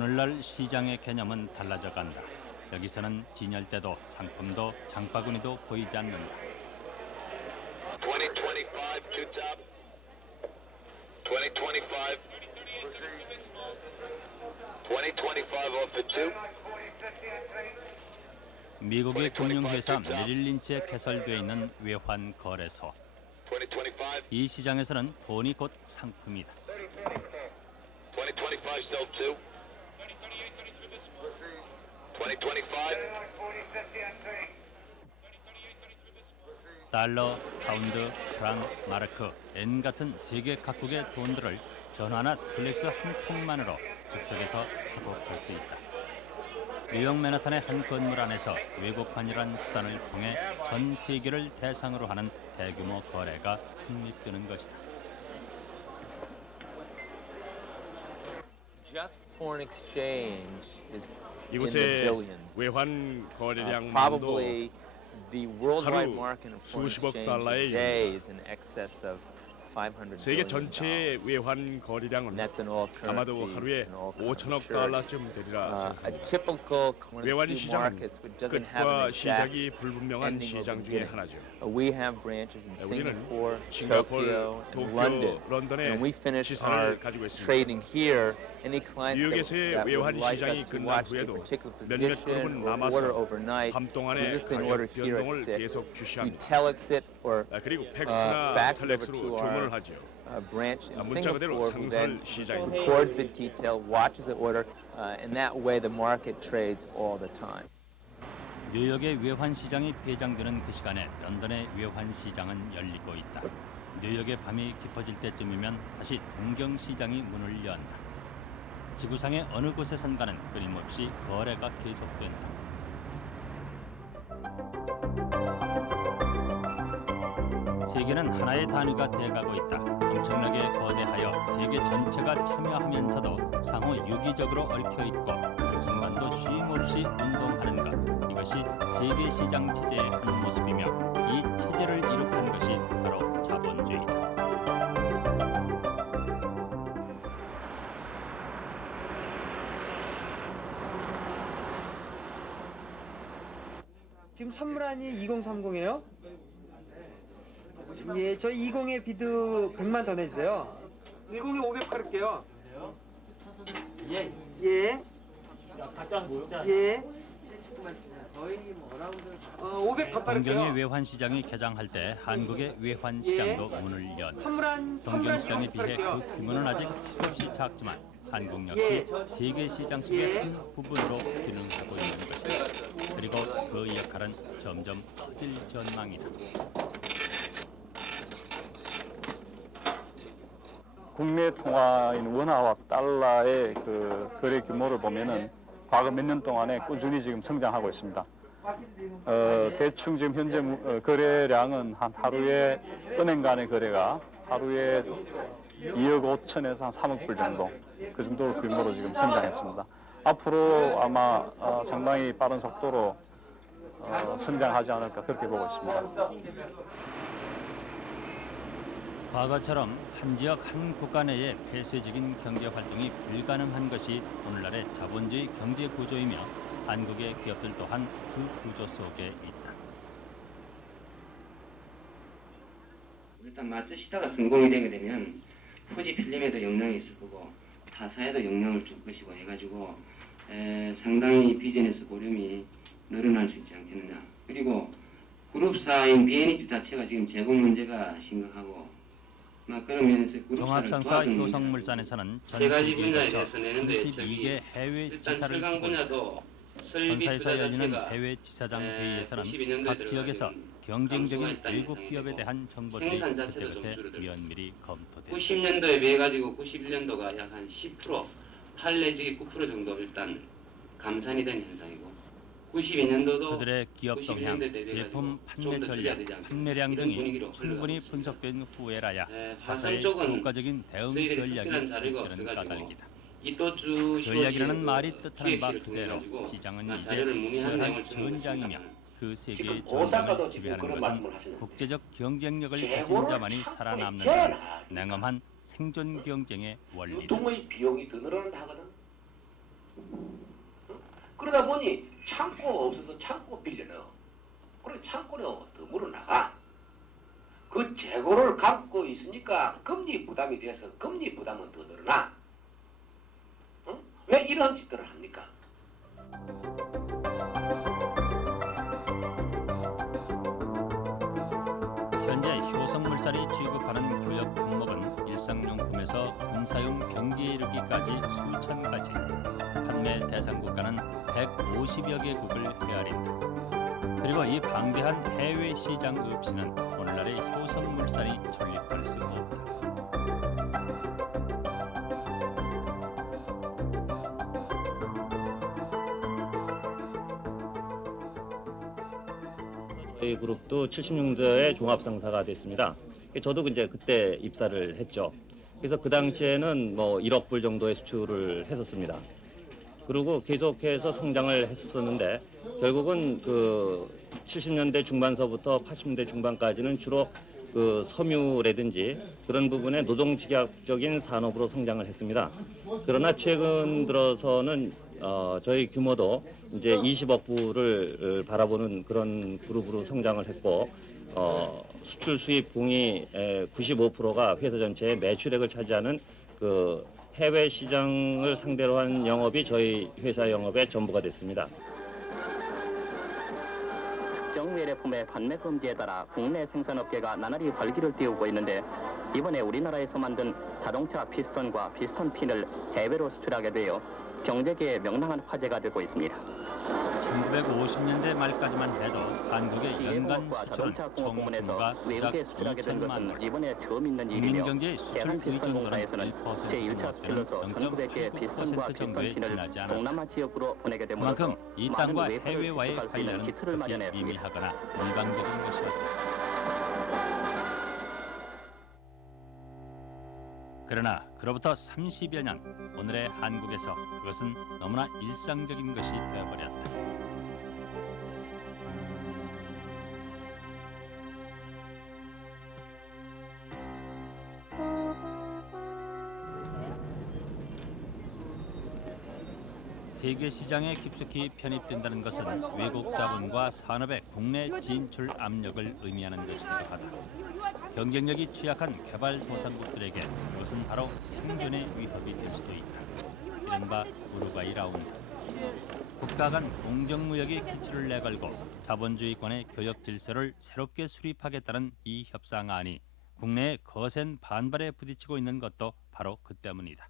오늘날 시장의 개념은 달라져 간다. 여기서는 진열대도 상품도 장바구니도 보이지 않는다. 2025 two top. 2025. 2025 off the two. 미국의 금융회사 메릴 린치에 개설되어 있는 외환 거래소. 2025. 이 시장에서는 돈이 곧 상품이다. 2025 sell two. 2025. 달러, 파운드, 프랑, 마르크, 엔 같은 세계 각국의 돈들을 전화나 텔렉스 한 통만으로 즉석에서 사고 팔 수 있다. 뉴욕 맨하탄의 한 건물 안에서 외국환이란 수단을 통해 전 세계를 대상으로 하는 대규모 거래가 성립되는 것이다. Just foreign exchange is in the 이곳의 billions. 외환 거래량만도 Probably the worldwide 하루 market of foreign 수십억 exchange 달러에 today is in excess of $500 세계 billion. 전체의 외환 거래량은 That's in all 아마도 currencies 하루에 and all kinds of 5천억 securities. 달러쯤 되리라 A 생각합니다. typical one of the 외환 few 시장은 markets which doesn't have 끝과 an exact 시작이 불분명한 ending or 시장 중에 beginning. 하나죠. We have branches in 우리는 Singapore, 싱가포르, Tokyo, and 도쿄, London. 런던에 And we finish our 지사를 가지고 있습니다. trading here. Any clients 뉴욕에서의 that 외환 would like 시장이 us to 끝난 watch a 후에도 particular 몇몇 position 그룹은 or 남아서 order overnight, 밤 동안에 existing 가격 order here at 변동을 6, 계속 we 주시합니다. telex it or 그리고 팩스나 fax it over 텔렉스로 to 주문을 our 하죠. branch in 문자 그대로 Singapore, who then 상설 시장입니다. records the detail, watches the order, and that way the market trades all the time. 뉴욕의 외환 시장이 폐장되는 그 시간에 런던의 외환 시장은 열리고 있다. 뉴욕의 밤이 깊어질 때쯤이면 다시 동경 시장이 문을 연다. 지구상의 어느 곳에선가는 끊임없이 거래가 계속된다. 세계는 하나의 단위가 돼가고 있다. 엄청나게 거대하여 세계 전체가 참여하면서도 상호 유기적으로 얽혀 있고 한순간도 쉼 없이 운동하는 것. 이것이 세계 시장 체제의 한 모습이며 이 체제를 이룩한 것이 바로 자본주의다. 지금 선물안이 2030이에요? 예, 저 20에 비드 100만 더 내주세요. 10에 500 팔을게요. 예. 예. 예. 500 더 동경의 팔을게요. 외환 시장이 개장할 때 한국의 외환 시장도 문을 연다. 선물안 동경 시장에 20 비해 팔을게요. 그 규모는 아직 수없이 작지만 한국 역시 세계 시장 속의 한 부분으로 기능하고 있는 것이다. 그리고 그 역할은 점점 커질 전망이다. 국내 통화인 원화와 달러의 그 거래 규모를 보면은 과거 몇 년 동안에 꾸준히 지금 성장하고 있습니다. 대충 지금 현재 거래량은 한 하루에 은행 간의 거래가 하루에 2억 5천에서 한 3억 불 정도 그 정도 규모로 지금 성장했습니다. 앞으로 아마 상당히 빠른 속도로 성장하지 않을까 그렇게 보고 있습니다. 과거처럼 한 지역 한 국가 내의 폐쇄적인 경제 활동이 불가능한 것이 오늘날의 자본주의 경제 구조이며 한국의 기업들 또한 그 구조 속에 있다. 일단 마트 시다가 성공이 되게 되면 토지 필름에도 영향이 있을 거고 타사에도 영향을 줄 것이고 해가지고 상당히 비즈니스 보륨이 늘어날 수 있지 않겠느냐. 그리고 그룹사인 비엔이츠 자체가 지금 재고 문제가 심각하고 그런 면에서 종합상사 효성물산에서는 전 세 가지 분야에 세계에서 대해서 내는데 32개 해외 일단 지사를 철강 두고 분야도 설비 본사에서 투자 열리는 자체가 해외 지사장 회의에서는 92년도에 각 지역에서 경쟁적인 감소가 외국 있다는 기업에 예상이고 대한 정보들이 생산 자체도 좀 그때그때 줄어들고 면밀히 검토된다. 90년도에 비해 가지고 91년도가 약 한 10%, 8 내지 9% 정도 일단 감산이 된 현상이고 92년도도 그들의 기업 동향, 제품 판매 전략, 판매량 등이 충분히 분석된 후에라야 화성 화사의 쪽은 효과적인 대응 저희들이 전략이 특별한 자료가 수립되는 없어가지고 까닭이다. 이또주 전략이라는 말이 뜻하는 바 그대로 시장은 이제 치열한 전장이며 그 세계의 전쟁을 지배하는 것은 국제적 경쟁력을 가진 자만이 살아남는 냉엄한 생존 경쟁의 원리다. 유통의 비용이 더 늘어난다 하거든. 그러다 보니 창고가 없어서 창고 빌려 넣어. 그래 창고를 더 물어나가. 그 재고를 갖고 있으니까 금리 부담이 돼서 금리 부담은 더 늘어나. 응? 왜 이런 짓들을 합니까? 현재 효성물산이 취급하는 교역 품목은 일상용품에서 군사용 경기에 이르기까지 수천 가지. 판매 대상 국가는 150여 개국을 헤아린다. 그리고 이 방대한 해외 시장 없이는 오늘날의 효성물산이 존립할 수 없다. 저희 그룹도 76년도에 종합상사가 됐습니다. 저도 이제 그때 입사를 했죠. 그래서 그 당시에는 뭐 1억 불 정도의 수출을 했었습니다. 그리고 계속해서 성장을 했었는데 결국은 그 70년대 중반서부터 80년대 중반까지는 주로 그 섬유라든지 그런 부분의 노동직약적인 산업으로 성장을 했습니다. 그러나 최근 들어서는 저희 규모도 이제 20억 불을 바라보는 그런 그룹으로 성장을 했고 수출 수입 공이 95%가 회사 전체의 매출액을 차지하는 그 해외 시장을 상대로 한 영업이 저희 회사 영업의 전부가 됐습니다. 특정 외래품의 판매 금지에 따라 국내 생산업계가 나날이 활기를 띄우고 있는데 이번에 우리나라에서 만든 자동차 피스톤과 피스톤 핀을 해외로 수출하게 되어 경제계에 명랑한 화제가 되고 있습니다. 1950년대 말까지만 해도 한국의 연간 기계공업과 수출은 자동차 총 공업부문에서 규모가 약 외국에 수출하게 된 2천만 것은 불. 이번에 처음 있는 국민 일이며 경제의 수출 대한 피스톤 의존도는 공사에서는 1% 제1차 수출로서 1900개의 피스톤과 9% 정도에 피스톤 지나지 핀을 않았다. 동남아 지역으로 보내게 됨으로써 그만큼 이 많은 땅과 외파를 해외와의 습득할 수 있는 관련은 기틀을 극히 마련했습니다. 미미하거나 일방적인 것이었다. 그러나 그로부터 30여 년, 오늘의 한국에서 그것은 너무나 일상적인 것이 되어버렸다. 세계 시장에 깊숙이 편입된다는 것은 외국 자본과 산업의 국내 진출 압력을 의미하는 것이기도 하다. 경쟁력이 취약한 개발도상국들에게 그것은 바로 생존의 위협이 될 수도 있다. 이른바 우루과이 라운드. 국가 간 공정무역의 기초를 내걸고 자본주의권의 교역 질서를 새롭게 수립하겠다는 이 협상안이 국내의 거센 반발에 부딪히고 있는 것도 바로 그 때문이다.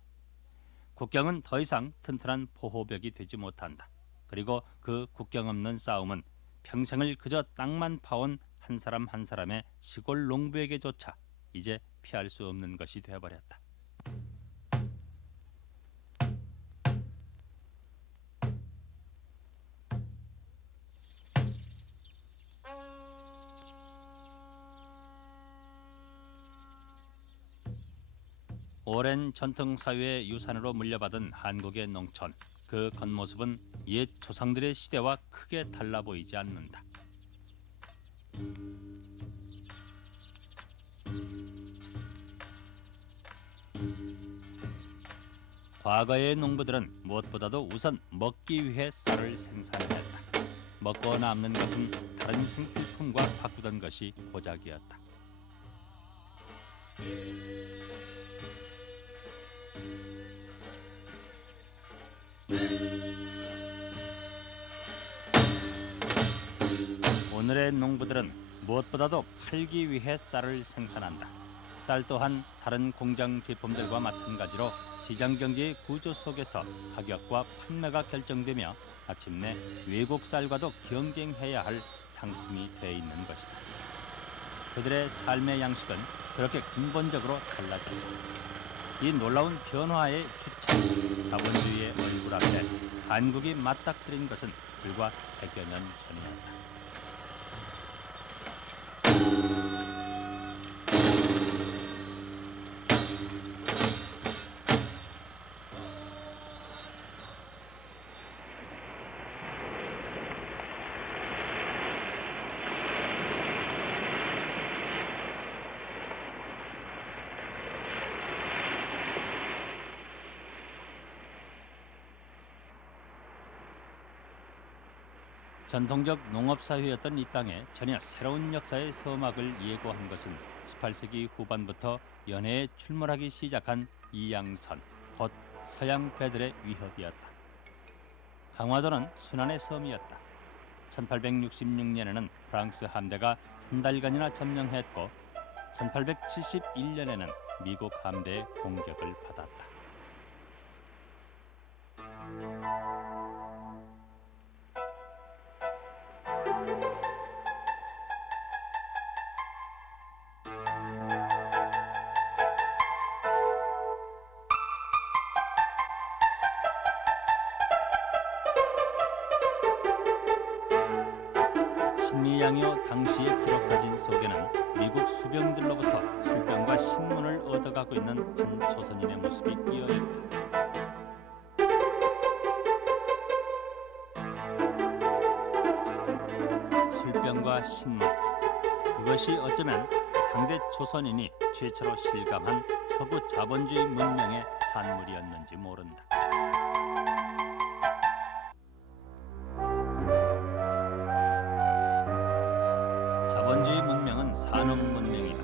국경은 더 이상 튼튼한 보호벽이 되지 못한다. 그리고 그 국경 없는 싸움은 평생을 그저 땅만 파온 한 사람 한 사람의 시골 농부에게조차 이제 피할 수 없는 것이 되어버렸다. 오랜 전통 사회의 유산으로 물려받은 한국의 농촌. 그 겉모습은 옛 조상들의 시대와 크게 달라 보이지 않는다. 과거의 농부들은 무엇보다도 우선 먹기 위해 쌀을 생산했다. 먹고 남는 것은 다른 생필품과 바꾸던 것이 고작이었다. 오늘의 농부들은 무엇보다도 팔기 위해 쌀을 생산한다. 쌀 또한 다른 공장 제품들과 마찬가지로 시장 경제의 구조 속에서 가격과 판매가 결정되며 마침내 외국 쌀과도 경쟁해야 할 상품이 되어 있는 것이다. 그들의 삶의 양식은 그렇게 근본적으로 달라졌다. 이 놀라운 변화의 주체, 자본주의의 얼굴 앞에 한국이 맞닥뜨린 것은 불과 100여 년 전이었다. 전통적 농업사회였던 이 땅에 전혀 새로운 역사의 서막을 예고한 것은 18세기 후반부터 연해에 출몰하기 시작한 이양선, 곧 서양 배들의 위협이었다. 강화도는 순환의 섬이었다. 1866년에는 프랑스 함대가 한 달간이나 점령했고 1871년에는 미국 함대의 공격을 받았다. 신미양요 당시의 기록사진 속에는 미국 수병들로부터 술병과 신문을 얻어가고 있는 한 조선인의 모습이 끼어있다. 술병과 신문, 그것이 어쩌면 당대 조선인이 최초로 실감한 서구 자본주의 문명의 산물이었는지 모른다. 자본주의 문명은 산업 문명이다.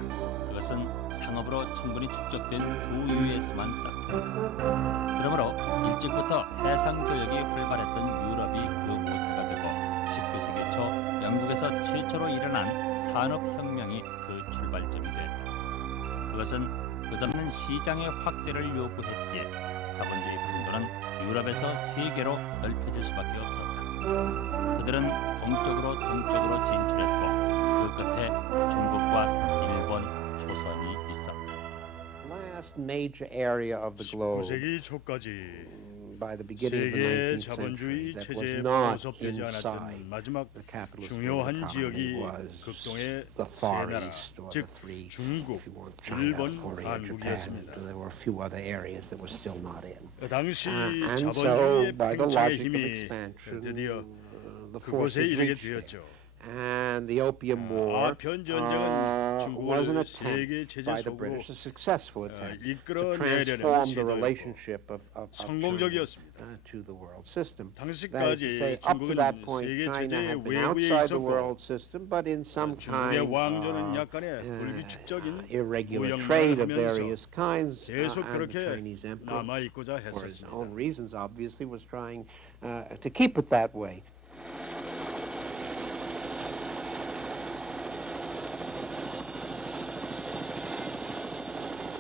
그것은 상업으로 충분히 축적된 부유에서만 싹튼다. 그러므로 일찍부터 해상 교역이 활발했던 유럽이 그 모태가 되고 19세기 초 영국에서 최초로 일어난 산업혁명이 그 출발점이 됐다. 그것은 끝없는 시장의 확대를 요구했기에 자본주의 풍토는 유럽에서 세계로 넓혀질 수밖에 없었다. 그들은 동쪽으로 진출했고 그 끝에 중국과 일본, 조선이 있었다. Last major area of the globe 19세기 초까지 by the beginning of the 세계 19th century 자본주의 that was 체제에 not 보섭되지 inside 않았던 마지막 the capitalist 중요한 world 지역이 economy was 극동의 the 세 Far 나라, East or 즉 the three, 중국, if you want, China, 일본, Korea, Japan. 한국이었습니다. There were a few other areas that were still not in. 그 당시 And so, 자본주의의 by the 팽창의 logic of 힘이 expansion, 드디어 the 그곳에 forces 이르게 reached there. 되었죠. And the Opium War 아편 전쟁은 was an 중국을 세계 attempt 체제 by the 속으로 British, a successful attempt to 이끌어내려는 transform the 시도였고 relationship of China 성공적이었습니다. to the world system. That is to 당시까지 say, up to that 중국은 point, 세계 China 체제의 had been 외부에 outside the 있었고 world system, but in some 중국의 kind 왕조는 약간의 불규칙적인 irregular 무역을 trade of 하면서 various kinds, 계속 and the 그렇게 Chinese emperor, 남아 있고자 for his 했었습니다. own reasons, obviously, was trying to keep it that way.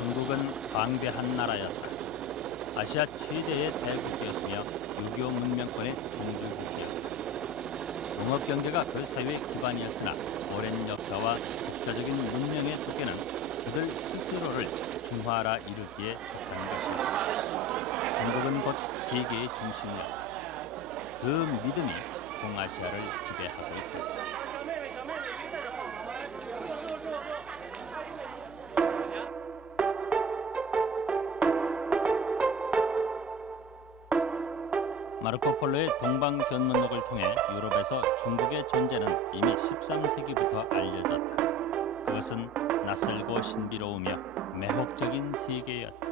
중국은 광대한 나라였다. 아시아 최대의 대국이었으며 6.25 문명권의 종주국이었다. 농업 경제가 그 사회의 기반이었으나 오랜 역사와 국가적인 문명의 두께는 그들 스스로를 중화라 이르기에 좋다는 것이었다. 중국은 곧 세계의 중심이었다. 그 믿음이 동아시아를 지배하고 있었다. 마르코 폴로의 동방견문록을 통해 유럽에서 중국의 존재는 이미 13세기부터 알려졌다. 그것은 낯설고 신비로우며 매혹적인 세계였다.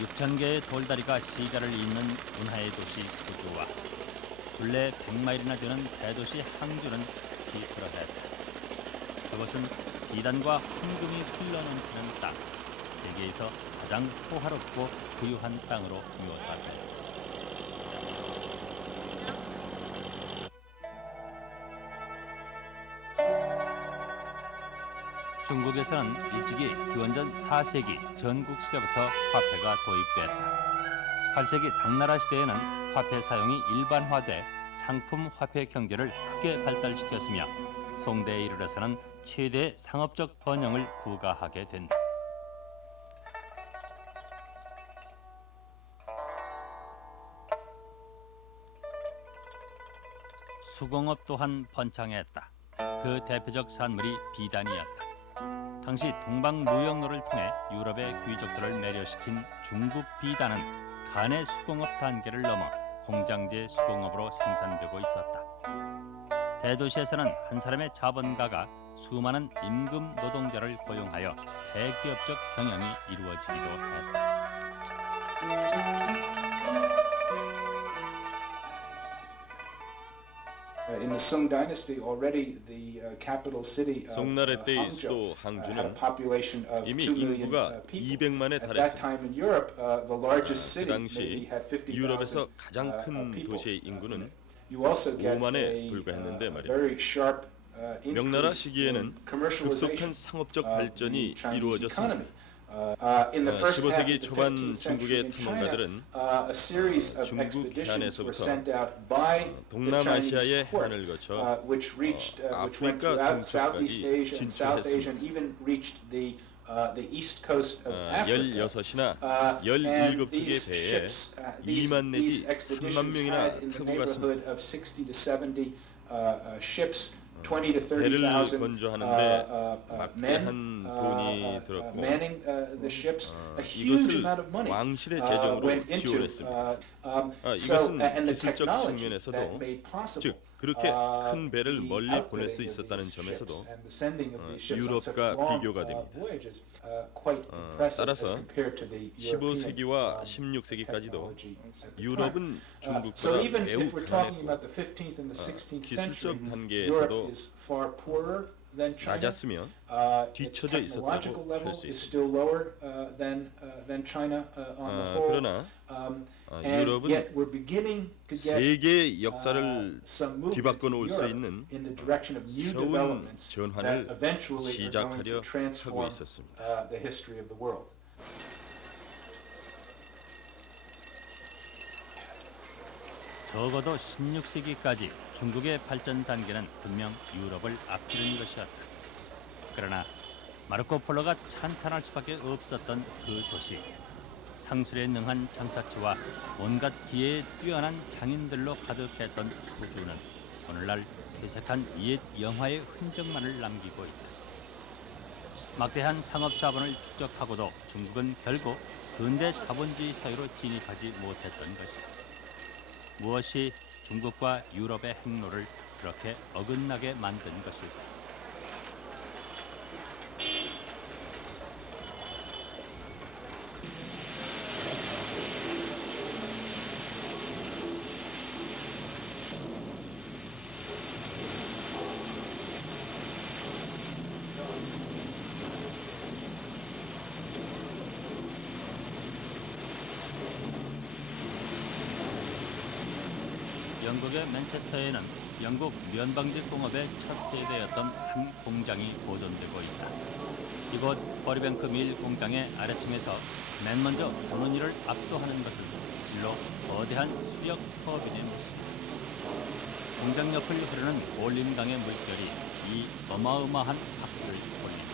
(6,000개의) 돌다리가 시가를 잇는 운하의 도시 수주와 둘레 100마일이나 되는 대도시 항주는 특히 그러했다. 그것은 비단과 황금이 흘러넘치는 땅, 세계에서 가장 호화롭고 부유한 땅으로 묘사된다. 중국에서는 일찍이 기원전 4세기 전국시대부터 화폐가 도입됐다. 8세기 당나라 시대에는 화폐 사용이 일반화돼 상품 화폐 경제를 크게 발달시켰으며 송대에 이르러서는 최대의 상업적 번영을 구가하게 된다. 수공업 또한 번창했다. 그 대표적 산물이 비단이었다. 당시 동방무역로를 통해 유럽의 귀족들을 매료시킨 중국 비단은 간의 수공업 단계를 넘어 공장제 수공업으로 생산되고 있었다. 대도시에서는 한 사람의 자본가가 수많은 임금 노동자를 고용하여 대기업적 경영이 이루어지기도 했다. In the Sung Dynasty, already the capital city of 송나라 때의 Hangzhou 수도 had a 항주는 population of 이미 2 million 인구가 people. 200만에 At that 달했습니다. time in Europe, the largest 그 city 당시 maybe had 50,000 유럽에서 가장 큰 people. 도시의 인구는 You also get 5만에 불과했는데 말이에요. very sharp 명나라 increase 시기에는 in commercialization 급속한 상업적 of the 발전이 Chinese 이루어졌습니다. economy. In the first half of 15세기 the 초반 15th century 중국의 in China, 탐험가들은 a series of 중국 expeditions were 해안에서부터 sent out by the 동남아시아의 Chinese court, 해안을 거쳐 which went 아프리카 throughout Southeast Asia and South Asia, 진출했습니다. and even reached the east coast of Africa. 16이나 And 17척의 these 배에 ships, 2만 these 내지 3만 expeditions 명이나 had in the 타고 갔습니다. neighborhood of 60 to 70 ships. 20 to 배를 30,000 건조하는데 men 막대한 돈이 들었고 manning the ships. A huge 이것을 amount of money 왕실의 재정으로 went into. 지원했습니다. So 이것은 and the 기술적 technology 측면에서도 that made possible. 즉 그렇게 큰 배를 멀리 보낼 수 있었다는 점에서도 유럽과 비교가 됩니다. 따라서 15세기와 16세기까지도 유럽은 중국보다 매우 가난했고 기술적 단계에서도 낮았으며 뒤처져 있었다고 할 수 있습니다. 그러나 유럽은 세계의 역사를 뒤바꿔 놓을 수 있는 새로운 전환을 시작하려 하고 있었습니다. 적어도 16세기까지 중국의 발전 단계는 분명 유럽을 앞지른 것이었다. 그러나 마르코 폴로가 찬탄할 수밖에 없었던 그 도시. 상술에 능한 장사치와 온갖 기회에 뛰어난 장인들로 가득했던 수주는 오늘날 퇴색한 옛 영화의 흔적만을 남기고 있다. 막대한 상업 자본을 축적하고도 중국은 결국 근대 자본주의 사회로 진입하지 못했던 것이다. 무엇이 중국과 유럽의 행로를 그렇게 어긋나게 만든 것일까? 영국의 맨체스터에는 영국 면방지 공업의 첫 세대였던 한 공장이 보존되고 있다. 이곳 버리뱅크 밀 공장의 아래층에서 맨 먼저 보는 이를 압도하는 것은 실로 거대한 수력 터빈의 모습. 공장 옆을 흐르는 올림강의 물결이 이 어마어마한 바퀴를 돌립니다.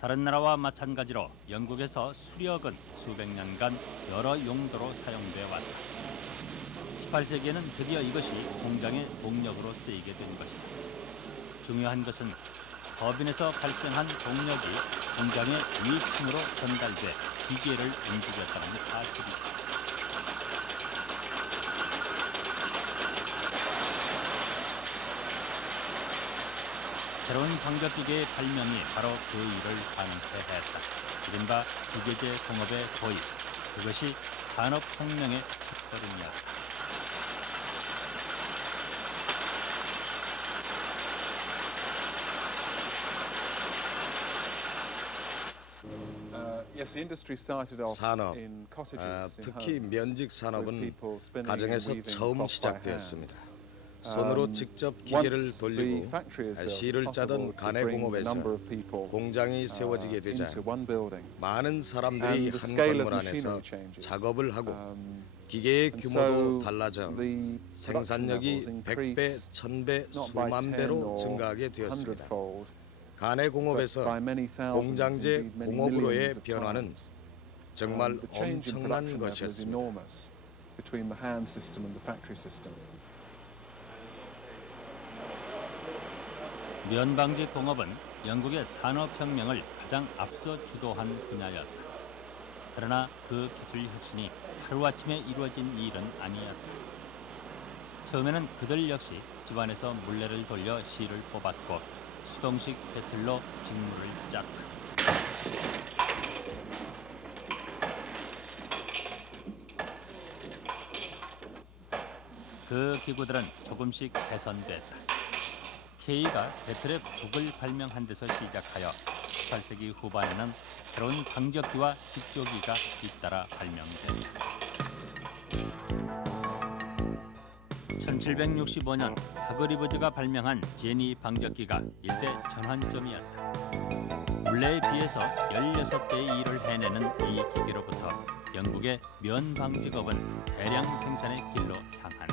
다른 나라와 마찬가지로 영국에서 수력은 수백 년간 여러 용도로 사용돼 왔다. 18세기에는 드디어 이것이 공장의 동력으로 쓰이게 된 것이다. 중요한 것은 터빈에서 발생한 동력이 공장의 위층으로 전달돼 기계를 움직였다는 사실이다. 새로운 방적기계의 발명이 바로 그 일을 가능케 했다. 이른바 기계제 공업의 도입, 그것이 산업혁명의 첫걸음이었다. 산업, 특히 면직 산업은 가정에서 처음 시작되었습니다. 손으로 직접 기계를 돌리고 실을 짜던 가내공업에서 공장이 세워지게 되자 많은 사람들이 한 건물 안에서 작업을 하고 기계의 규모도 달라져 생산력이 100배, 1000배, 수만 배로 증가하게 되었습니다. 가내공업에서 공장제 공업으로의 변화는 정말 엄청난 것이었습니다. 면방지 공업은 영국의 산업혁명을 가장 앞서 주도한 분야였다. 그러나 그 기술 혁신이 하루아침에 이루어진 일은 아니었다. 처음에는 그들 역시 집안에서 물레를 돌려 실을 뽑았고 수동식 배틀로 직물을 짰다. 그 기구들은 조금씩 개선됐다. K가 배틀의 북을 발명한 데서 시작하여 18세기 후반에는 새로운 광적기와 직조기가 잇따라 발명됐다. 1765년 하그리버즈가 발명한 제니 방적기가 일대 전환점이었다. 물레에 비해서 16배의 일을 해내는 이 기계로부터 영국의 면 방직업은 대량 생산의 길로 향한다.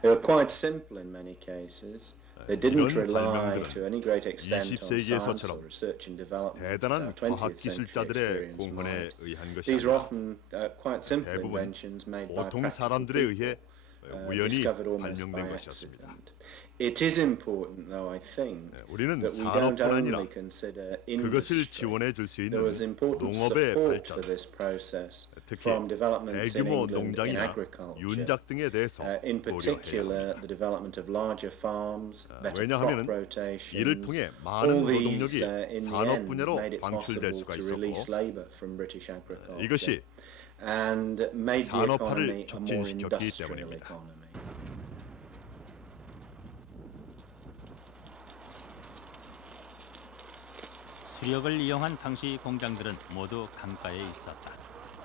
They were quite simple in many cases. They didn't rely to any great extent on science or research and development. 대단한 20th 과학 century 기술자들의 experience 공헌에 might. 의한 것이 These were 아니라 often quite simple 대부분 inventions made by 보통 practical 사람들에 의해 people, 우연히 discovered almost by 발명된 것이었습니다. accident. It is important, though, I think, 우리는 that we don't 산업뿐 아니라 only consider 그것을 industry. 지원해 줄 수 있는 There was important 농업의 support 발전, for this process 특히 from developments in 대규모 England in 농장이나 agriculture. 윤작 등에 대해서 In 고려해야 particular, 합니다. the development of larger farms, better crop 왜냐하면 rotations, 이를 통해 all 많은 these 노동력이 in the 산업 end 분야로 made it 방출될 possible 수가 to release 있었고 labour from British agriculture 이것이 and made the economy a 산업화를 more 촉진시켰기 industrial 때문입니다. economy. 수력을 이용한 당시 공장들은 모두 강가에 있었다.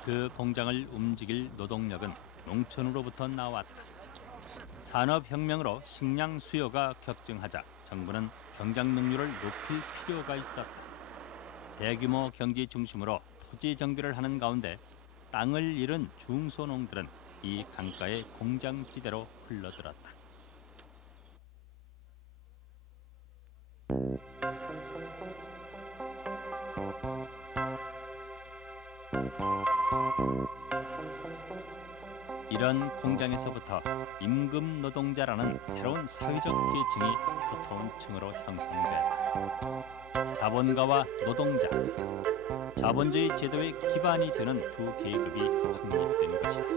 그 공장을 움직일 노동력은 농촌으로부터 나왔다. 산업혁명으로 식량 수요가 격증하자 정부는 경장 능률을 높일 필요가 있었다. 대규모 경기 중심으로 토지 정비를 하는 가운데 땅을 잃은 중소농들은 이 강가의 공장지대로 흘러들었다. 이런 공장에서부터 임금 노동자라는 새로운 사회적 계층이 두터운 층으로 형성됐다. 자본가와 노동자, 자본주의 제도의 기반이 되는 두 계급이 확립된 것이다.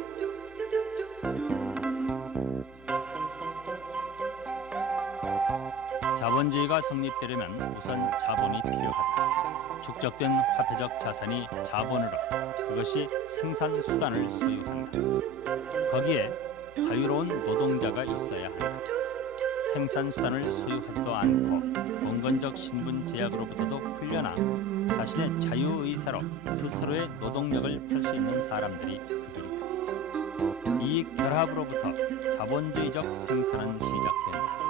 자본주의가 성립되려면 우선 자본이 필요하다. 축적된 화폐적 자산이 자본으로, 그것이 생산 수단을 소유한다. 거기에 자유로운 노동자가 있어야 한다. 생산 수단을 소유하지도 않고 봉건적 신분 제약으로부터도 풀려나 자신의 자유의사로 스스로의 노동력을 펼 수 있는 사람들이 그들이다. 이 결합으로부터 자본주의적 생산은 시작된다.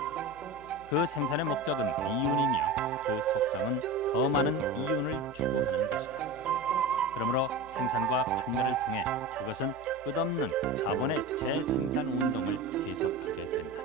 그 생산의 목적은 이윤이며 그 속성은 더 많은 이윤을 추구하는 것이다. 그러므로 생산과 판매를 통해 그것은 끝없는 자본의 재생산 운동을 계속하게 된다.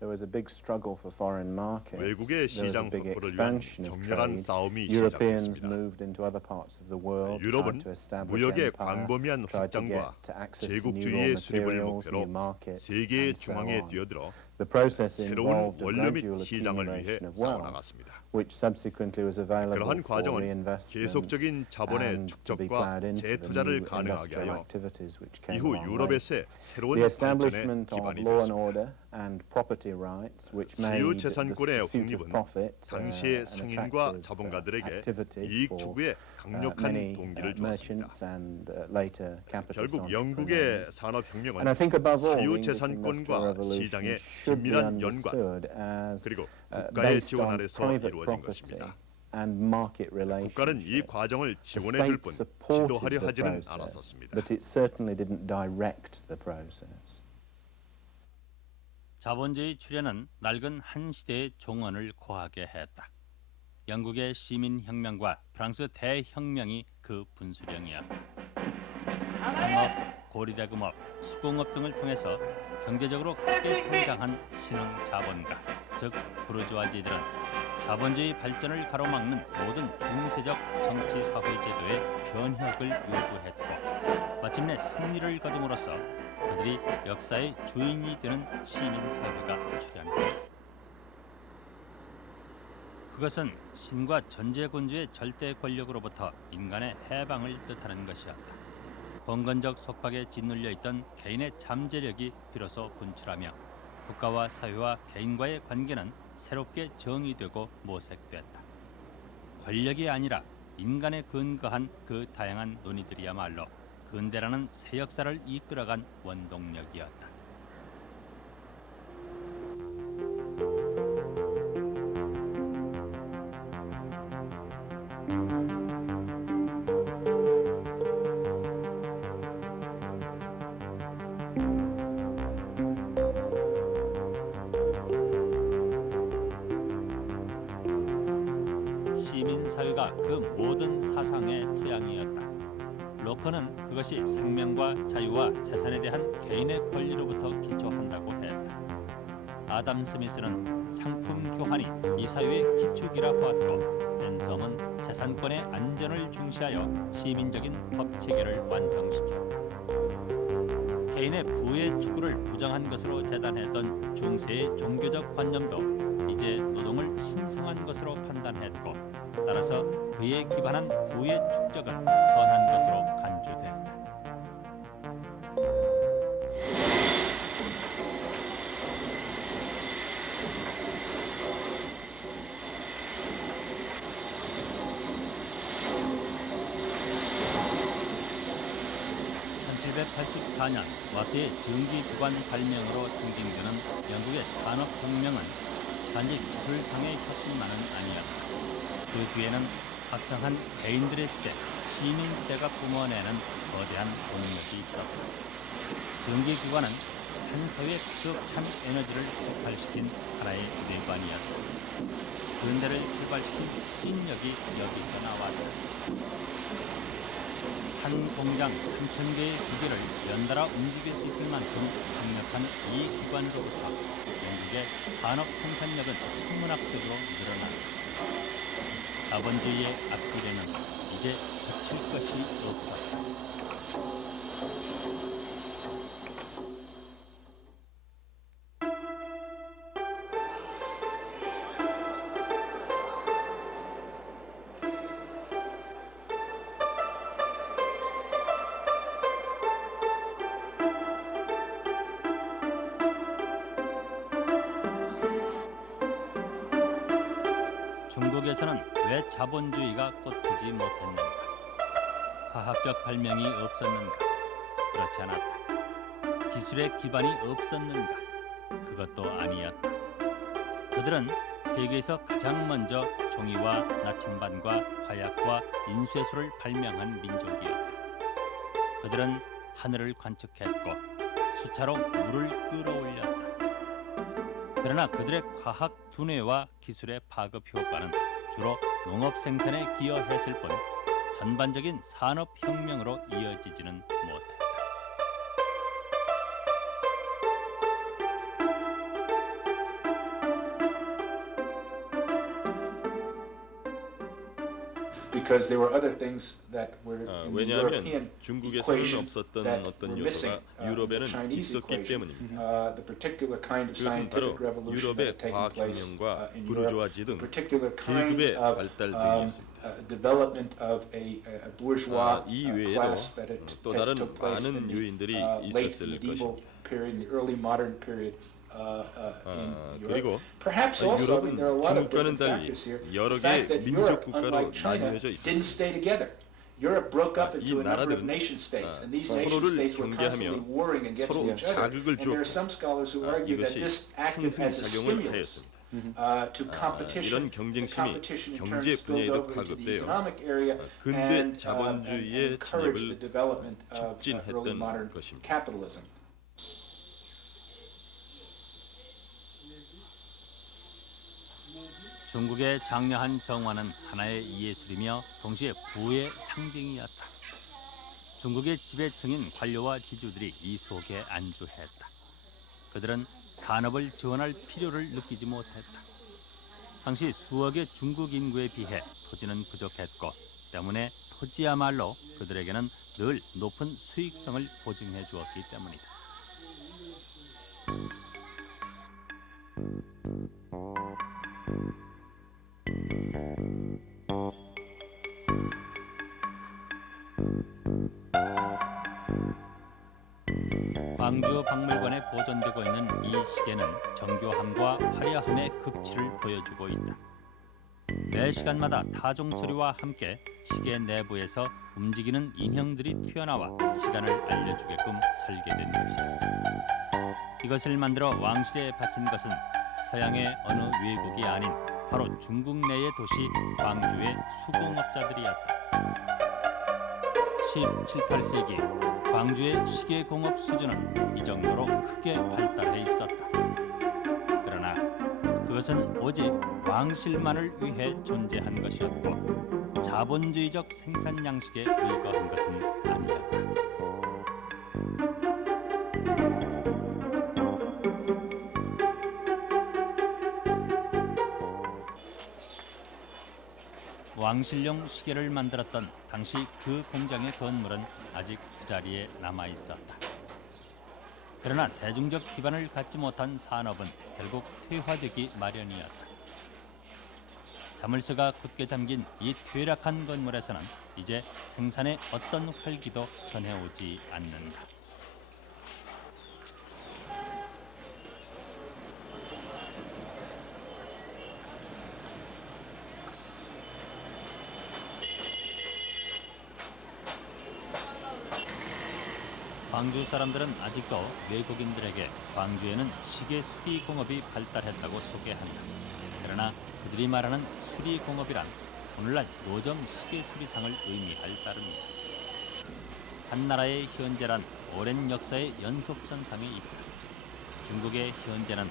There was a big struggle for foreign markets. 외국의 There was a 시장 big 확보를 위한 expansion of 격렬한 trade. 싸움이 Europeans 시작됐습니다. moved into other parts of the world, 유럽은 tried to establish 무역의 empire, 광범위한 tried to get 확장과 to access to new raw 제국주의의 수립을 materials, new 목표로 markets, 세계의 and so 중앙에 on. 뛰어들어 The process 새로운 involved a 원료 및 gradual 시장을 위해 accumulation of wealth, 싸워나갔습니다. which subsequently was available 그러한 for 과정은 reinvestment 계속적인 자본의 and to be 축적과 plowed into the 재투자를 new 가능하게 industrial 하여 activities which came 이후 along later. 유럽에서의 새로운 The 발전의 establishment of 기반이 law and 되었습니다. order and property rights, which made the 자유재산권의 pursuit of 확립은 profit 당시의 an 상인과 attractive 자본가들에게 activity 이익 for 추구에 강력한 many 동기를 주었습니다. merchants and later capitalist 결국 entrepreneurs. 영국의 And I 산업혁명은 think above all, the English 사유재산권과 Industrial Revolution 시장의 should be 긴밀한 understood 연관 as 그리고 국가의 based 지원 on 아래서 private 이루어진 property 것입니다. and market 국가는 이 relationships. 과정을 The 지원해 줄 state 뿐 supported 지도하려 the 하지는 process, 않았었습니다. but it certainly didn't direct the process. 자본주의 출현은 낡은 한 시대의 종언을 고하게 했다. 영국의 시민혁명과 프랑스 대혁명이 그 분수령이었다. 상업, 고리대금업, 수공업 등을 통해서 경제적으로 크게 성장한 신흥 자본가, 즉 부르주아지들은 자본주의 발전을 가로막는 모든 중세적 정치 사회 제도의 변혁을 요구했고 마침내 승리를 거둠으로써 그들이 역사의 주인이 되는 시민사회가 출현합니다. 그것은 신과 전제군주의 절대 권력으로부터 인간의 해방을 뜻하는 것이었다. 봉건적 속박에 짓눌려 있던 개인의 잠재력이 비로소 분출하며 국가와 사회와 개인과의 관계는 새롭게 정의되고 모색됐다. 권력이 아니라 인간에 근거한 그 다양한 논의들이야말로 근대라는 새 역사를 이끌어간 원동력이었다. 시민사회가 그 모든 사상의 토양이었다. 로커는 그것이 생명과 자유와 재산에 대한 개인의 권리로부터 기초한다고 했다. 아담 스미스는 상품 교환이 이 사회의 기축이라 보았고 벤섬은 재산권의 안전을 중시하여 시민적인 법 체계를 완성시켰다. 개인의 부의 추구를 부정한 것으로 재단했던 중세의 종교적 관념도 이제 노동을 신성한 것으로 판단했고 따라서 그에 기반한 부의 축적은 선한 것으로 간주됐다. (1784년) 와트의 전기기관 발명으로 상징되는 영국의 산업혁명은 단지 기술상의 혁신만은 아니었다. 그 뒤에는 확성한 개인들의 시대, 시민시대가 뿜어내는 거대한 동력이 있었다. 전기기관은 한 사회의 극찬 에너지를 폭발시킨 하나의 뇌관이었다. 근대를 출발시킨 추진력이 여기서 나왔다. 한 공장 3,000개의 기계를 연달아 움직일 수 있을 만큼 강력한 이 기관으로부터 영국의 산업 생산력은 천문학적으로 늘어났다. 자본주의의 앞길에는 이제 그칠 것이 없었다. 중국에서는 왜 자본주의가 꽃피지 못했는가? 과학적 발명이 없었는가? 그렇지 않았다. 기술의 기반이 없었는가? 그것도 아니었다. 그들은 세계에서 가장 먼저 종이와 나침반과 화약과 인쇄소를 발명한 민족이었다. 그들은 하늘을 관측했고 수차로 물을 끌어올렸다. 그러나 그들의 과학 두뇌와 기술의 파급 효과는 주로 농업 생산에 기여했을 뿐 전반적인 산업 혁명으로 이어지지는 못했다. Because there were other things that were in the European 왜냐하면 중국에서는 equation 없었던 that 어떤 were missing 요소가 in the 유럽에는 Chinese 있었기 equation. 때문입니다. The particular kind of 그것은 바로 scientific revolution that 유럽의 had taken place 과학혁명과 in Europe, 부르주아지 the 등 particular kind 계급의 of 발달 등이었습니다. development of a bourgeois 이 외에도 class that had 또 다른 took place in 많은 the 요인들이 late 있었을 medieval 것입니다. period, in the early modern period. In Europe. 그리고 Perhaps also, I mean, there are a lot of 중국과는 different 달리 factors here. 여러 The fact 개의 that 민족 Europe, 국가로 unlike China, 나뉘어져 didn't 있었습니다. stay together. Europe broke up 이 into a number of 나라들은 nation states, and these nation 서로를 states were constantly 경계하며 warring against 서로 each other. 자극을 And there are 주었고 some scholars who argue that 이것이 this acted as a 상승작용을 stimulus 하였습니다. to competition. 이런 경쟁심이 Competition in turn 경제 spilled 분야에도 over into the 파급되어 economic area 근대 and 자본주의의 encouraged the 진입을 development of early 촉진했던 modern 것입니다. capitalism. 중국의 장려한 정화는 하나의 예술이며 동시에 부의 상징이었다. 중국의 지배층인 관료와 지주들이 이 속에 안주했다. 그들은 산업을 지원할 필요를 느끼지 못했다. 당시 수억의 중국 인구에 비해 토지는 부족했고 때문에 토지야말로 그들에게는 늘 높은 수익성을 보증해 주었기 때문이다. 광주 박물관에 보존되고 있는 이 시계는 정교함과 화려함의 극치를 보여주고 있다. 매 시간마다 타종 소리와 함께 시계 내부에서 움직이는 인형들이 튀어나와 시간을 알려주게끔 설계된 것이다. 이것을 만들어 왕실에 바친 것은 서양의 어느 외국이 아닌 바로 중국 내의 도시 광주의 수공업자들이었다. 17, 18세기 광주의 시계공업 수준은 이 정도로 크게 발달해 있었다. 그러나 그것은 오직 왕실만을 위해 존재한 것이었고 자본주의적 생산 양식에 의거한 것은 아니었다. 왕실용 시계를 만들었던 당시 그 공장의 건물은 아직 그 자리에 남아 있었다. 그러나 대중적 기반을 갖지 못한 산업은 결국 퇴화되기 마련이었다. 자물쇠가 굳게 잠긴 이 퇴락한 건물에서는 이제 생산의 어떤 활기도 전해오지 않는다. 광주 사람들은 아직도 외국인들에게 광주에는 시계 수리 공업이 발달했다고 소개한다. 그러나 그들이 말하는 수리 공업이란 오늘날 노점 시계 수리상을 의미할 따름이다. 한 나라의 현재란 오랜 역사의 연속선상에 있다. 중국의 현재는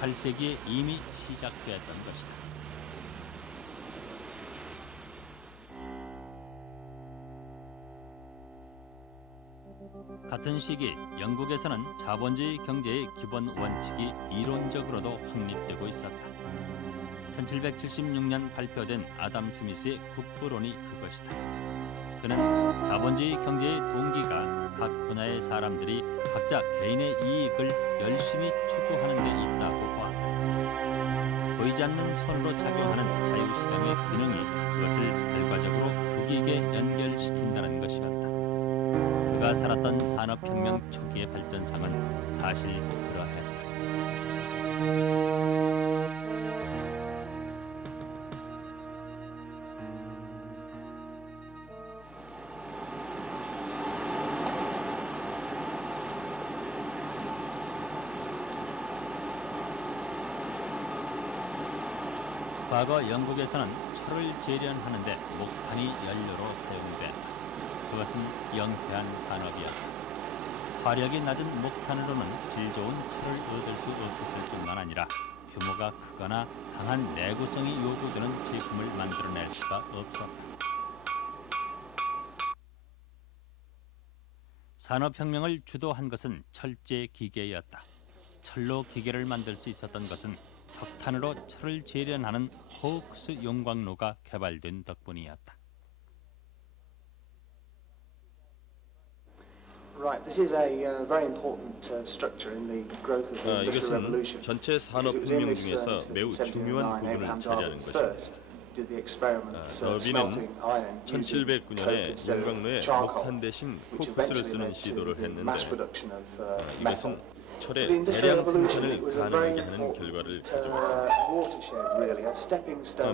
18세기에 이미 시작되었던 것이다. 같은 시기 영국에서는 자본주의 경제의 기본 원칙이 이론적으로도 확립되고 있었다. 1776년 발표된 아담 스미스의 국부론이 그것이다. 그는 자본주의 경제의 동기가 각 분야의 사람들이 각자 개인의 이익을 열심히 추구하는 데 있다고 보았다. 보이지 않는 손으로 작용하는 자유시장의 균형이 그것을 결과적으로 국익에 연결시킨다는 것이었다. 그가 살았던 산업혁명 초기의 발전상은 사실 그러했다. 과거 영국에서는 철을 재련하는데 목탄이 연료로 사용됐다. 그것은 영세한 산업이었다. 화력이 낮은 목탄으로는 질 좋은 철을 얻을 수 없었을 뿐만 아니라 규모가 크거나 강한 내구성이 요구되는 제품을 만들어낼 수가 없었다. 산업혁명을 주도한 것은 철제 기계였다. 철로 기계를 만들 수 있었던 것은 석탄으로 철을 재련하는 호크스 용광로가 개발된 덕분이었다. Right, this is a very important structure in the growth of the Industrial Revolution. 이것은 전체 산업혁명 중에서 매우 중요한 부분을 차지하는 것입니다. 더비는 1709년에 용광로에 목탄 대신 코크스를 쓰는 시도를 했는데 이것은 철의 대량 생산을 가능하게 하는 결과를 가져왔습니다.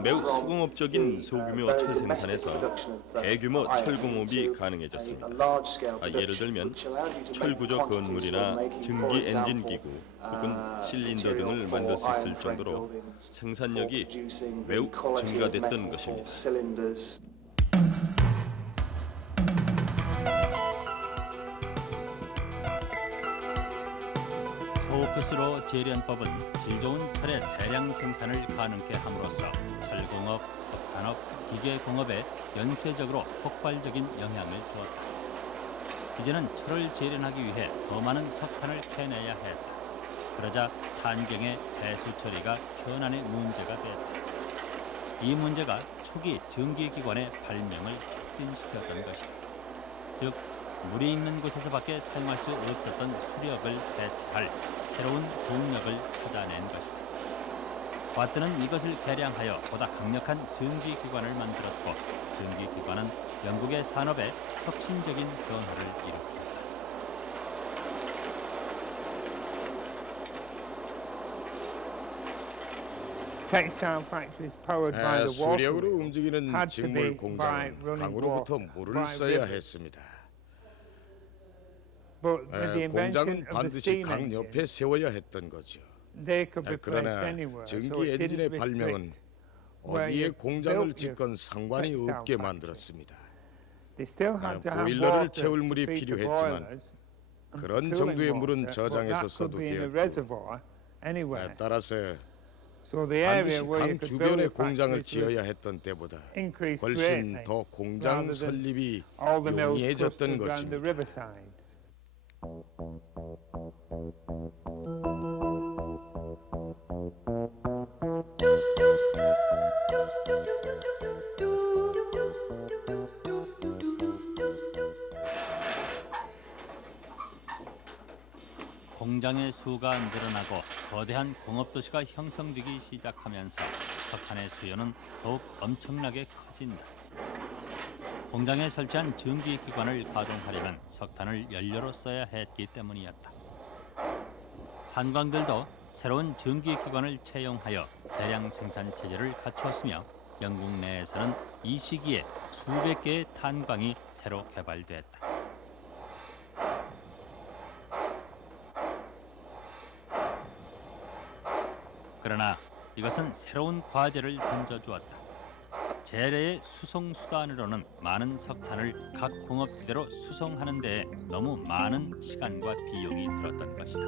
매우 수공업적인 소규모 철 생산에서 대규모 철공업이 가능해졌습니다. 예를 들면 철구조 건물이나 증기 엔진 기구 혹은 실린더 등을 만들 수 있을 정도로 생산력이 매우 증가됐던 것입니다. 코크스로 재련법은 질 좋은 철의 대량 생산을 가능케 함으로써 철공업, 석탄업, 기계공업에 연쇄적으로 폭발적인 영향을 주었다. 이제는 철을 재련하기 위해 더 많은 석탄을 캐내야 했다. 그러자 탄경의 배수 처리가 현안의 문제가 되었다. 이 문제가 초기 전기기관의 발명을 촉진시켰던 것이다. 즉 물이 있는 곳에서밖에 사용할 수 없었던 수력을 대체할 새로운 동력을 찾아낸 것이다. 와트는 이것을 개량하여 보다 강력한 전기기관을 만들었고 전기기관은 영국의 산업에 혁신적인 변화를 일으켰다. Textile factories powered by the water 수력으로 wheel 움직이는 had to 직물 be by 공장은 running 강으로부터 water, 물을 by 써야 rivers. 했습니다. But with the invention 공장은 of the 반드시 steam 강 engine, 옆에 세워야 했던 거죠. they could be placed 그러나 anywhere, so 전기 it 엔진의 didn't 발명은 restrict where 어디에 you 공장을 built your 짓건 상관이 textile 없게 factory. 만들었습니다. They still had to have 보일러를 water 채울 to 물이 feed the 필요했지만 boilers and 그런 for 정도의 cooling 물은 water, but 저장해서 that could 써도 be in a 되었고 reservoir anywhere. 따라서 So the area 반드시 where you 강 could build 주변에 the 공장을 factories 지어야 was 했던 때보다 increased 훨씬 greatly, 더 공장 rather than 설립이 all the mills 용이해졌던 clustered around the 것입니다. riversides. 공장의 수가 늘어나고 거대한 공업도시가 형성되기 시작하면서 석탄의 수요는 더욱 엄청나게 커진다. 공장에 설치한 전기기관을 가동하려면 석탄을 연료로 써야 했기 때문이었다. 탄광들도 새로운 전기기관을 채용하여 대량 생산 체제를 갖추었으며 영국 내에서는 이 시기에 수백 개의 탄광이 새로 개발됐다. 그러나 이것은 새로운 과제를 던져주었다. 재래의 수송수단으로는 많은 석탄을 각 공업지대로 수송하는 데 너무 많은 시간과 비용이 들었던 것이다.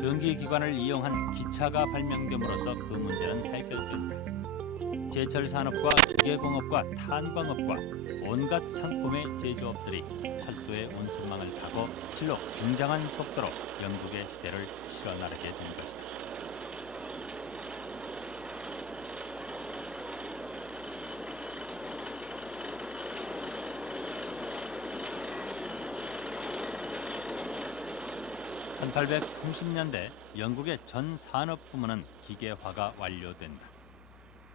전기기관을 이용한 기차가 발명됨으로써 그 문제는 해결된다. 제철 산업과 기계공업과 탄광업과 온갖 상품의 제조업들이 철도의 운송망을 타고 질로 굉장한 속도로 영국의 시대를 실어나르게 된 것이다. (1830년대) 영국의 전 산업 부문은 기계화가 완료된다.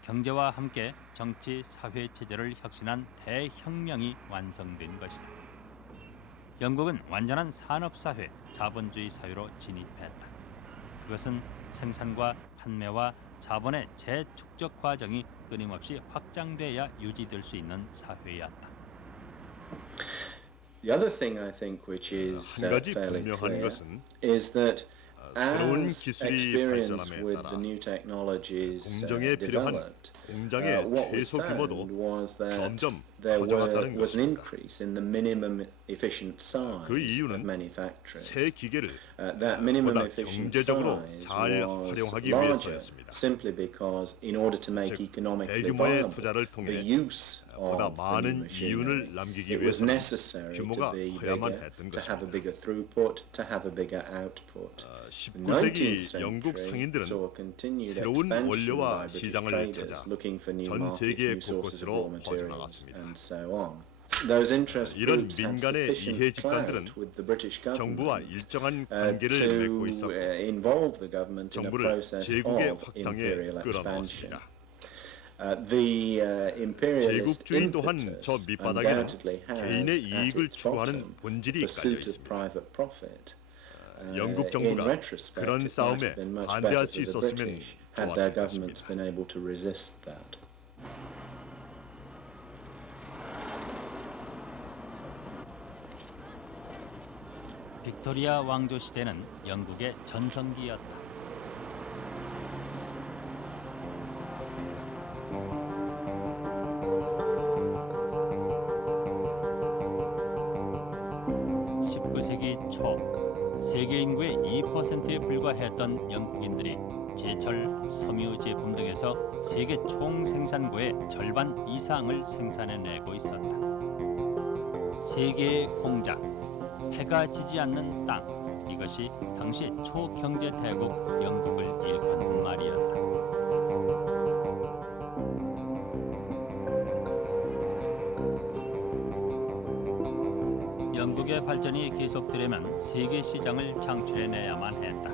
경제와 함께 정치, 사회 체제를 혁신한 대혁명이 완성된 것이다. 영국은 완전한 산업사회, 자본주의 사회로 진입했다. 그것은 생산과 판매와 자본의 재축적 과정이 끊임없이 확장돼야 유지될 수 있는 사회였다. The other thing I think which is 한 가지 fairly 분명한 clear 것은 is that 새로운 as 기술이 experience 발전함에 with 따라 the new technologies 공정에 필요한 developed, 공장의 what was 최소 규모도 found was that 점점 there 커져갔다는 was an 것입니다. increase in the minimum efficient size 그 of 이유는 manufacturers. 새 기계를 That minimum 보다 efficient 경제적으로 size 잘 was 활용하기 larger 위해서였습니다. simply because in order to make 즉, economically 대규모의 viable 투자를 the 통해 use 보다 of the new 많은 machinery, 이윤을 남기기 it was 위해서는 necessary 규모가 to be 커야만 bigger, 했던 to have a 것입니다. bigger throughput, to have a bigger output. 19세기 영국 상인들은 saw a continued 새로운 expansion 원료와 by British 시장을 traders 찾아 looking for new 전 markets, 세계 new sources of 곳곳으로 raw materials, 퍼져나갔습니다. and so on. Those interest 이런 groups had 민간의 sufficient 이해 집단들은 clout with the British 정부와 government 일정한 관계를 맺고 to 있었고 involve the government in a 정부를 process 제국의 of 확장에 imperial expansion. 끌어넣었습니다. The imperialist 제국주의 또한 impetus 저 밑바닥에는 undoubtedly has 개인의 at 이익을 its 추구하는 bottom 본질이 the 깔려 pursuit of 있습니다. private profit. 영국 In 정부가 retrospect, 그런 it might 싸움에 have been much 반대할 better 수 for the 있었으면 British had their 좋았을 governments 것입니다. been able to resist that. 빅토리아 왕조 시대는 영국의 전성기였다. (19세기) 초 세계 인구의 2%에 불과했던 영국인들이 제철, 섬유 제품 등에서 세계 총 생산고의 절반 이상을 생산해내고 있었다. 세계의 공장, 해가 지지 않는 땅, 이것이 당시 초경제 대국 영국을 일컫는 말이었다. 영국의 발전이 계속되려면 세계 시장을 창출해내야만 했다.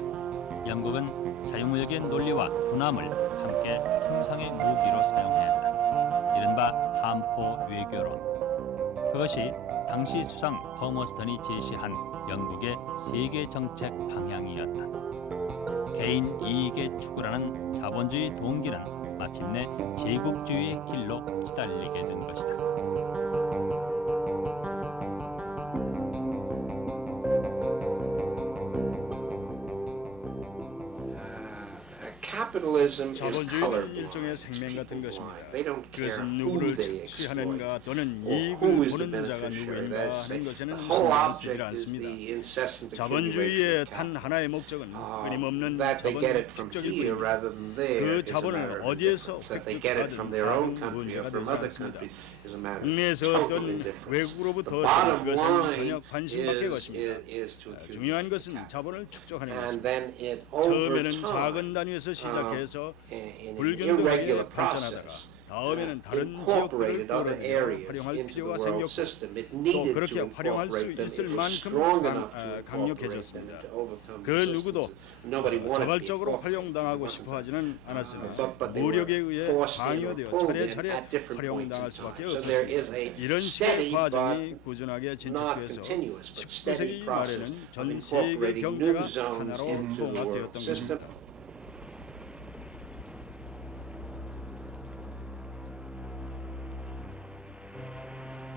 영국은 자유무역의 논리와 군함을 함께 통상의 무기로 사용했다. 이른바 함포 외교론. 그것이 당시 수상 퍼머스턴이 제시한 영국의 세계 정책 방향이었다. 개인 이익에 추구하는 자본주의 동기는 마침내 제국주의의 길로 치달리게 된 것이다. Capitalism is 자본주의는 colorblind. 일종의 생명 같은 것입니다. They don't care 그것은 who 누구를 they exploit 착취하는가 또는 or 이익을 who is the 보는 자가 beneficiary. 누구인가 That's 하는 the 것에는 whole 신경을 object 쓰지 is 않습니다. the incessant 자본주의의 accumulation of 단 하나의 목적은 끊임없는 that they 자본 get it from 축적일 here 뿐입니다. rather than there 그 is a 자본을 matter of 어디에서 indifference. That they get it from their own 획득하든 country or 문제가 from 되지 other 않습니다. countries is a matter 국내에서 of total 어떤 indifference. 외국으로부터 The bottom 그것은 전혀 line 관심 밖의 것입니다. is to accumulate 중요한 것은 자본을 축적하는 and 것입니다. then it over 처음에는 time 작은 단위에서 시작해서 in an 불균등하게 irregular 발전하다가 process 다음에는 다른 지역들을 incorporated other 끌어들여 areas 활용할 into the 필요가 world 생겼고 system. It 또 needed 그렇게 to 활용할 수 incorporate them. 있을 It was 만큼 strong enough to incorporate them 강력해졌습니다. to overcome 그 누구도 resistance. Nobody wanted to be 자발적으로 incorporated. 활용당하고 싶어 하지는 않았습니다. But they 무력에 were 의해 forced in or 방해되어 pulled in 차례차례 at different 활용당할 points in 수밖에 time. So there is 없었습니다. a 이런 steady 시의 과정이 but 꾸준하게 not 진척돼서 continuous but steady 19세기 process 말에는 of 전 세계 incorporating new 경제가 zones 하나로 into the world 봉합되었던 system. 것입니다.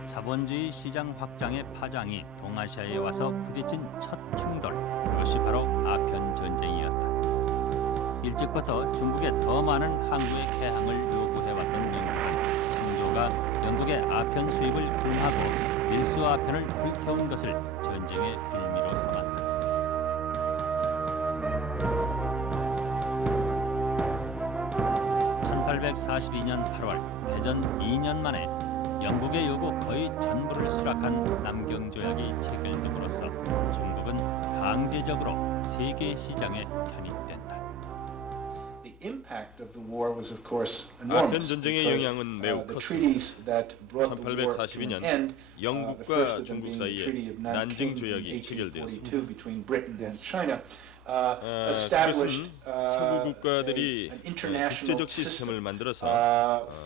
자본주의 시장 확장의 파장이 동아시아에 와서 부딪힌 첫 충돌, 그것이 바로 아편 전쟁이었다. 일찍부터 중국에 더 많은 항구의 개항을 요구해왔던 영국은 청조가 영국의 아편 수입을 금하고 밀수 아편을 불태운 것을 전쟁의 빌미로 삼았다. 1842년 8월 개전 2년 만에 영국의 요구 거의 전부를 수락한 남경조약이 체결됨으로써 중국은 강제적으로 세계 시장에 편입된다. The impact of the war was of course 아편 enormous 전쟁의 because 영향은 매우 the 컸습니다. treaties that brought the war to an 1842년 end, the 영국과 first of them 중국 being the 사이에 Treaty of 난징 Nanking in 조약이 1842 체결되었습니다. between Britain and China. 그것은 established 서구 국가들이 an international 국제적 system 시스템을 만들어서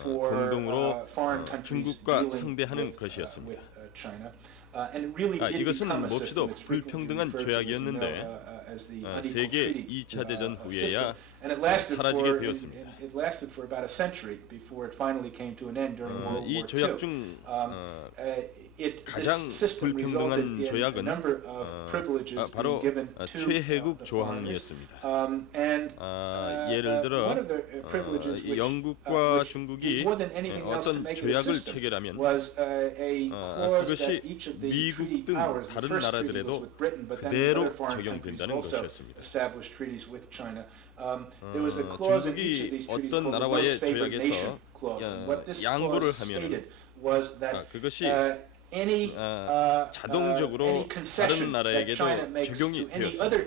for 공동으로 foreign countries 중국과 dealing 상대하는 with 것이었습니다. China. And it really did 이것은 become a system. 몹시도 It's frequently 불평등한 referred to, as you know, 조약이었는데 as the unequal 세계 treaty 2차 대전 system. 후에야 And it lasted 사라지게 for 되었습니다. it lasted for about a century before it finally came to an end during World 이 War 조약 II. 중 가장 불평등한 조약은 바로 최혜국 조항이었습니다. 예를 들어 영국과 중국이 어떤 조약을 체결하면 그것이 미국 등 다른 나라들에도 그대로 적용된다는 것이었습니다. 중국이 어떤 나라와의 조약에서 양보를 하면 그것이 자동적으로 다른 나라에게도 적용이 되었습니다.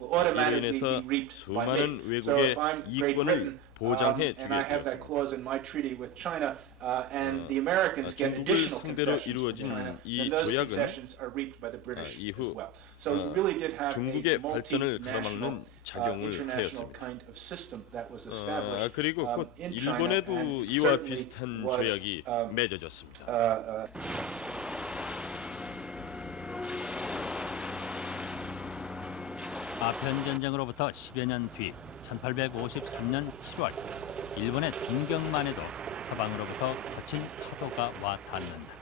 이로 인해서 수많은 외국의 이권을 보장해 주게 되었습니다. 중국을 상대로 이루어진 이 조약은 이후 중국의 발전을 가로막는 작용을 하였습니다. 그리고 곧 일본에도 이와 비슷한 조약이 맺어졌습니다. 아편 전쟁으로부터 10여 년 뒤 1853년 7월 일본의 동경만 해도 서방으로부터 거친 파도가 와 닿는다.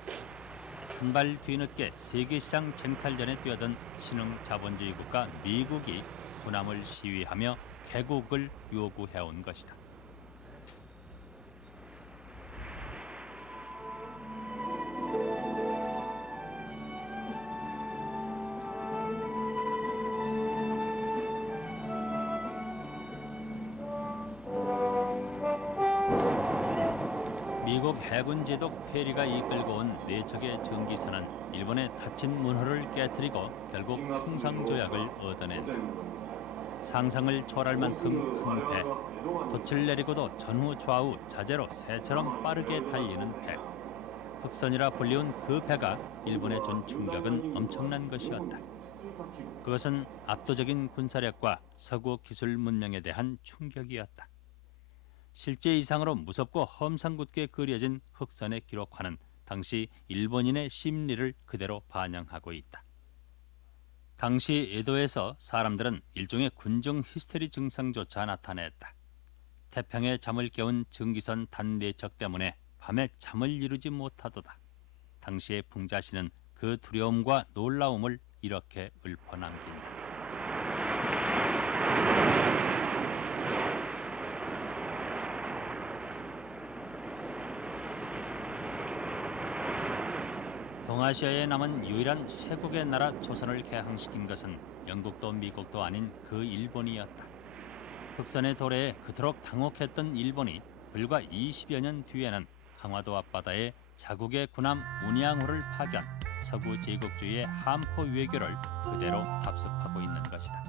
한 발 뒤늦게 세계시장 쟁탈전에 뛰어든 신흥 자본주의 국가 미국이 군함을 시위하며 개국을 요구해온 것이다. 미국 해군 제독 페리가 이끌고 온 4척의 전기선은 일본의 닫힌 문호를 깨뜨리고 결국 통상조약을 얻어낸다. 상상을 초월할 만큼 큰 배, 돛을 내리고도 전후 좌우 자재로 새처럼 빠르게 달리는 배. 흑선이라 불리운 그 배가 일본에 준 충격은 엄청난 것이었다. 그것은 압도적인 군사력과 서구 기술 문명에 대한 충격이었다. 실제 이상으로 무섭고 험상궂게 그려진 흑선의 기록화는 당시 일본인의 심리를 그대로 반영하고 있다. 당시 에도에서 사람들은 일종의 군중 히스테리 증상조차 나타냈다. 태평에 잠을 깨운 증기선 단 4척 때문에 밤에 잠을 이루지 못하도다. 당시의 풍자씨는 그 두려움과 놀라움을 이렇게 읊어남긴다. 동아시아에 남은 유일한 쇄국의 나라 조선을 개항시킨 것은 영국도 미국도 아닌 그 일본이었다. 흑선의 도래에 그토록 당혹했던 일본이 불과 20여 년 뒤에는 강화도 앞바다에 자국의 군함 운양호를 파견, 서구 제국주의의 함포 외교를 그대로 답습하고 있는 것이다.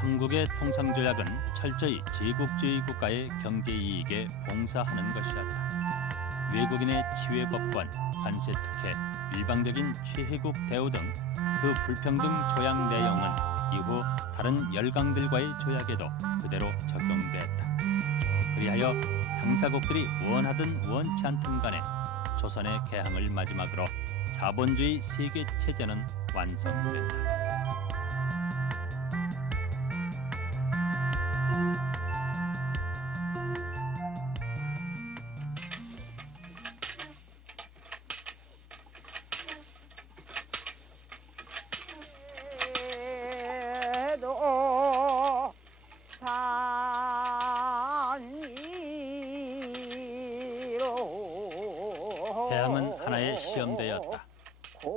삼국의 통상조약은 철저히 제국주의 국가의 경제 이익에 봉사하는 것이었다. 외국인의 치외법권, 관세 특혜, 일방적인 최혜국 대우 등 그 불평등 조약 내용은 이후 다른 열강들과의 조약에도 그대로 적용됐다. 그리하여 당사국들이 원하든 원치 않든 간에 조선의 개항을 마지막으로 자본주의 세계 체제는 완성됐다. 개항은 하나의 시험대였다.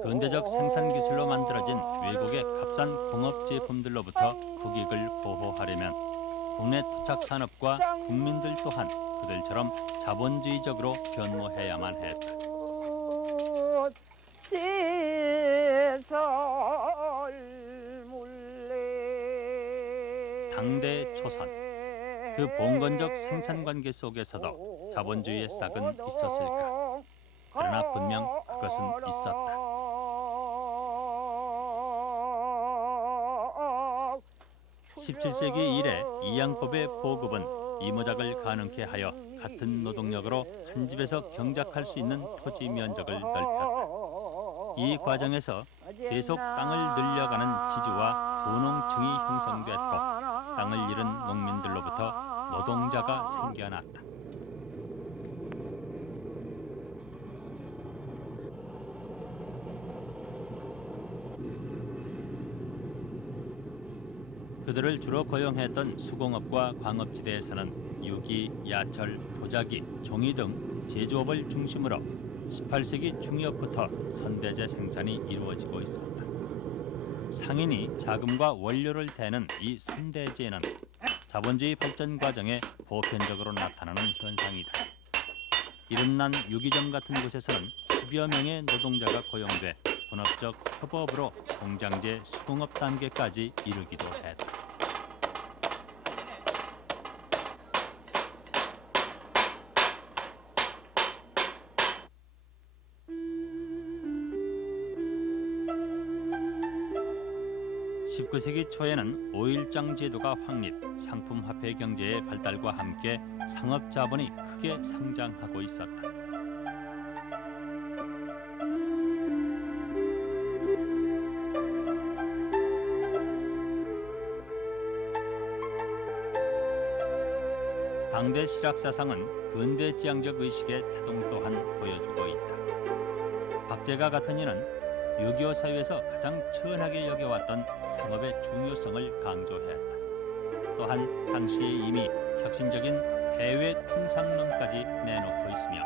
근대적 생산 기술로 만들어진 외국의 값싼 공업 제품들로부터 국익을 보호하려면 국내 토착 산업과 국민들 또한 그들처럼 자본주의적으로 변모해야만 했다. 당대 초선, 그 봉건적 생산관계 속에서도 자본주의의 싹은 있었을까? 그러나 분명 그것은 있었다. 17세기 이래 이양법의 보급은 이모작을 가능케 하여 같은 노동력으로 한 집에서 경작할 수 있는 토지 면적을 넓혔다. 이 과정에서 계속 땅을 늘려가는 지주와 분홍층이 형성됐고 땅을 잃은 농민들로부터 노동자가 생겨났다. 그들을 주로 고용했던 수공업과 광업지대에서는 유기, 야철, 도자기, 종이 등 제조업을 중심으로 18세기 중엽부터 선대제 생산이 이루어지고 있었다. 상인이 자금과 원료를 대는 이 선대제는 자본주의 발전 과정에 보편적으로 나타나는 현상이다. 이름난 유기점 같은 곳에서는 10여 명의 노동자가 고용돼 분업적 협업으로 공장제 수공업 단계까지 이르기도 했다. (19세기) 초에는 오일장 제도가 확립, 상품화폐 경제의 발달과 함께 상업자본이 크게 성장하고 있었다. 당대 실학사상은 근대지향적 의식의 태동 또한 보여주고 있다. 박제가 같은 이는 6.25 사회에서 가장 천하게 여겨왔던 상업의 중요성을 강조했다. 또한 당시에 이미 혁신적인 해외 통상론까지 내놓고 있으며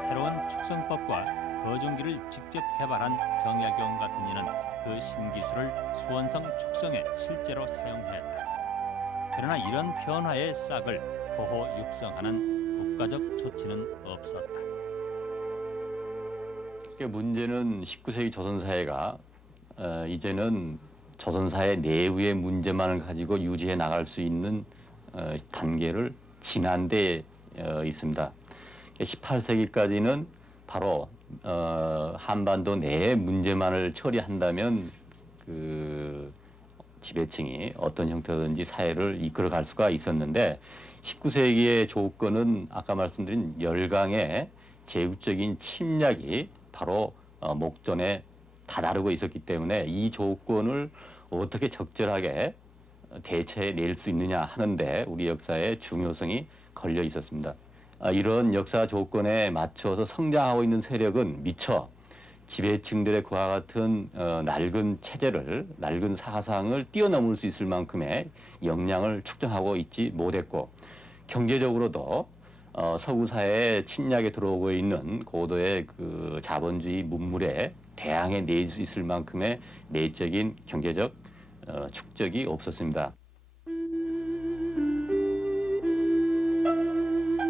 새로운 축성법과 거중기를 직접 개발한 정약용 같은 이는 그 신기술을 수원성 축성에 실제로 사용했다. 그러나 이런 변화의 싹을 보호 육성하는 국가적 조치는 없었다. 문제는 19세기 조선사회가 이제는 조선사회 내부의 문제만을 가지고 유지해 나갈 수 있는 단계를 지난 데 있습니다. 18세기까지는 바로 한반도 내의 문제만을 처리한다면 그 지배층이 어떤 형태든지 사회를 이끌어갈 수가 있었는데 19세기의 조건은 아까 말씀드린 열강의 제국적인 침략이 바로 목전에 다다르고 있었기 때문에 이 조건을 어떻게 적절하게 대처해낼 수 있느냐 하는데 우리 역사의 중요성이 걸려 있었습니다. 이런 역사 조건에 맞춰서 성장하고 있는 세력은 미처 지배층들의 그와 같은 낡은 체제를, 낡은 사상을 뛰어넘을 수 있을 만큼의 역량을 축적하고 있지 못했고 경제적으로도 서구 사회의 침략에 들어오고 있는 고도의 그 자본주의 문물에 대항해 낼 수 있을 만큼의 내적인 경제적 축적이 없었습니다.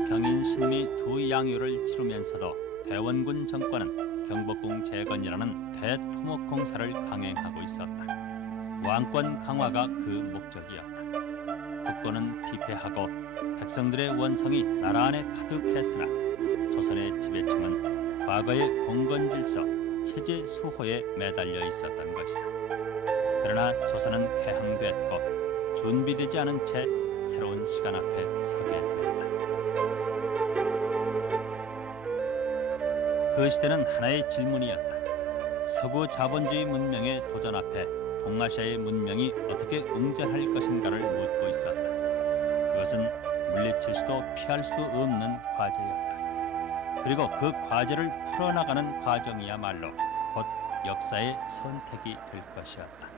병인신미 두 양요를 치르면서도 대원군 정권은 경복궁 재건이라는 대토목 공사를 강행하고 있었다. 왕권 강화가 그 목적이었다. 국권은 피폐하고 백성들의 원성이 나라 안에 가득했으나 조선의 지배층은 과거의 봉건질서, 체제 수호에 매달려 있었던 것이다. 그러나 조선은 개항됐고 준비되지 않은 채 새로운 시간 앞에 서게 되었다. 그 시대는 하나의 질문이었다. 서구 자본주의 문명의 도전 앞에 동아시아의 문명이 어떻게 응전할 것인가를 묻고 있었다. 그것은 물리칠 수도 피할 수도 없는 과제였다. 그리고 그 과제를 풀어나가는 과정이야말로 곧 역사의 선택이 될 것이었다.